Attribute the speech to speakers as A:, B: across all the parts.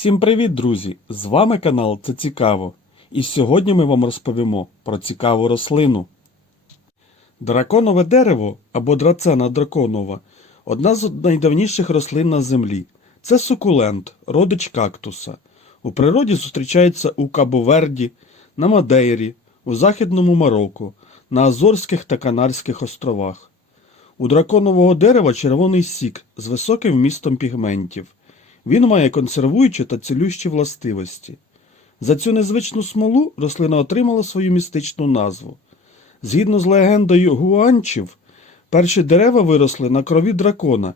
A: Всім привіт, друзі! З вами канал Це Цікаво. І сьогодні ми вам розповімо про цікаву рослину. Драконове дерево або драцена драконова одна з найдавніших рослин на землі. Це сукулент, родич кактуса. У природі зустрічається у Кабоверді, на Мадейрі, у Західному Марокко, на Азорських та Канарських островах. У драконового дерева червоний сік з високим вмістом пігментів. Він має консервуючі та цілющі властивості. За цю незвичну смолу рослина отримала свою містичну назву. Згідно з легендою гуанчів, перші дерева виросли на крові дракона,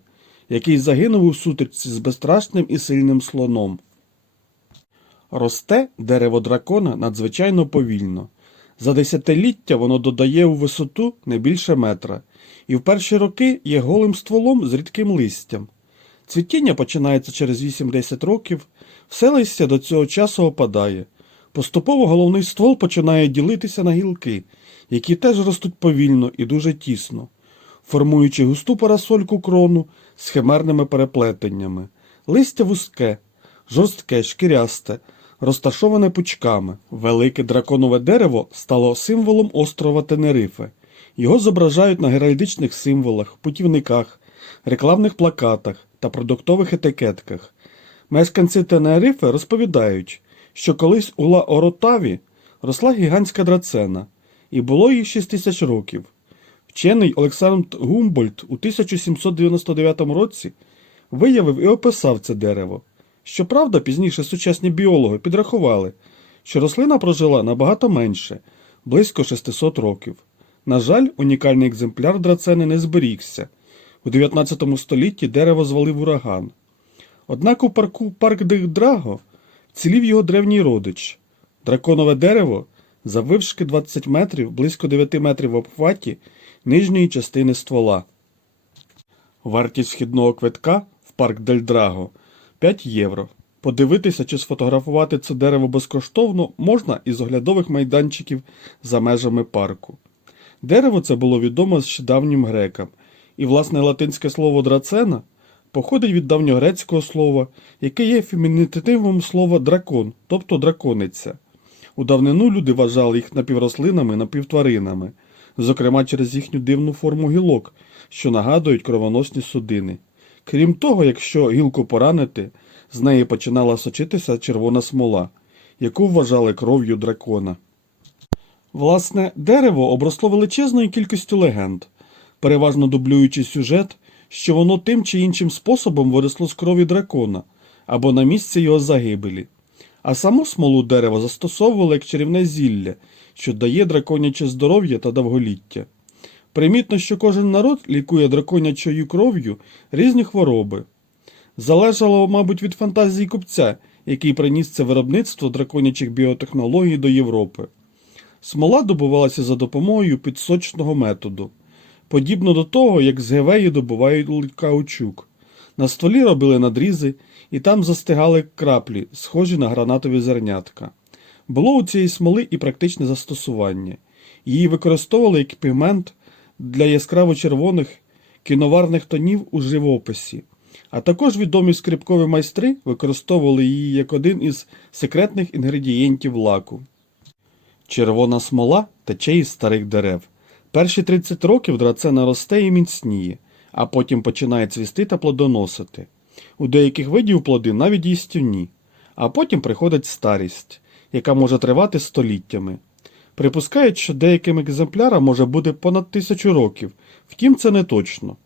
A: який загинув у сутичці з безстрашним і сильним слоном. Росте дерево дракона надзвичайно повільно. За десятиліття воно додає у висоту не більше метра, і в перші роки є голим стволом з рідким листям. Цвітіння починається через 8-10 років, все листя до цього часу опадає. Поступово головний ствол починає ділитися на гілки, які теж ростуть повільно і дуже тісно, формуючи густу парасольку крону з химерними переплетеннями. Листя вузьке, жорстке, шкірясте, розташоване пучками. Велике драконове дерево стало символом острова Тенерифе. Його зображають на геральдичних символах, путівниках, рекламних плакатах та продуктових етикетках. Мешканці Тенерифе розповідають, що колись у Ла-Оротаві росла гігантська драцена, і було їй 6 тисяч років. Вчений Олександр Гумбольд у 1799 році виявив і описав це дерево. Щоправда, пізніше сучасні біологи підрахували, що рослина прожила набагато менше близько 600 років. На жаль, унікальний екземпляр драцени не зберігся. У 19 столітті дерево звалив ураган. Однак у парку парк Драго цілів його древній родич. Драконове дерево заввишки 20 метрів, близько 9 метрів в обхваті нижньої частини ствола. Вартість вхідного квитка в парк Дель Драго 5 євро. Подивитися чи сфотографувати це дерево безкоштовно можна із оглядових майданчиків за межами парку. Дерево це було відомо ще давнім грекам, і власне латинське слово драцена походить від давньогрецького слова, яке є фемінітивом слова дракон, тобто дракониця. У давнину люди вважали їх напіврослинами, напівтваринами, зокрема через їхню дивну форму гілок, що нагадують кровоносні судини. Крім того, якщо гілку поранити, з неї починала сочитися червона смола, яку вважали кров'ю дракона. Власне, дерево обросло величезною кількістю легенд, переважно дублюючи сюжет, що воно тим чи іншим способом виросло з крові дракона або на місці його загибелі. А саму смолу дерева застосовували як чарівне зілля, що дає драконяче здоров'я та довголіття. Примітно, що кожен народ лікує драконячою кров'ю різні хвороби. Залежало, мабуть, від фантазії купця, який приніс це виробництво драконячих біотехнологій до Європи. Смола добувалася за допомогою підсочного методу, подібно до того, як з гевеї добувають каучук. На стволі робили надрізи, і там застигали краплі, схожі на гранатові зернятка. Було у цієї смоли і практичне застосування. Її використовували як пігмент для яскраво червоних кіноварних тонів у живописі. А також відомі скрипкові майстри використовували її як один із секретних інгредієнтів лаку. Червона смола тече із старих дерев. Перші 30 років драцена росте і міцніє, а потім починає цвісти та плодоносити. У деяких видів плоди навіть їстівні, а потім приходить старість, яка може тривати століттями. Припускають, що деяким екземплярам може бути понад тисячу років, втім це не точно,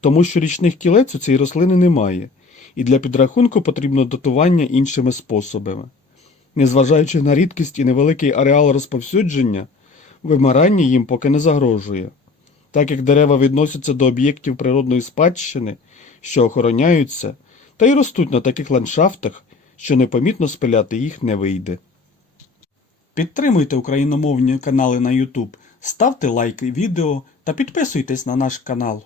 A: тому що річних кілець у цій рослини немає, і для підрахунку потрібно датування іншими способами. Незважаючи на рідкість і невеликий ареал розповсюдження, вимирання їм поки не загрожує. Так як дерева відносяться до об'єктів природної спадщини, що охороняються, та й ростуть на таких ландшафтах, що непомітно спиляти їх не вийде. Підтримуйте україномовні канали на YouTube, ставте лайки відео та підписуйтесь на наш канал.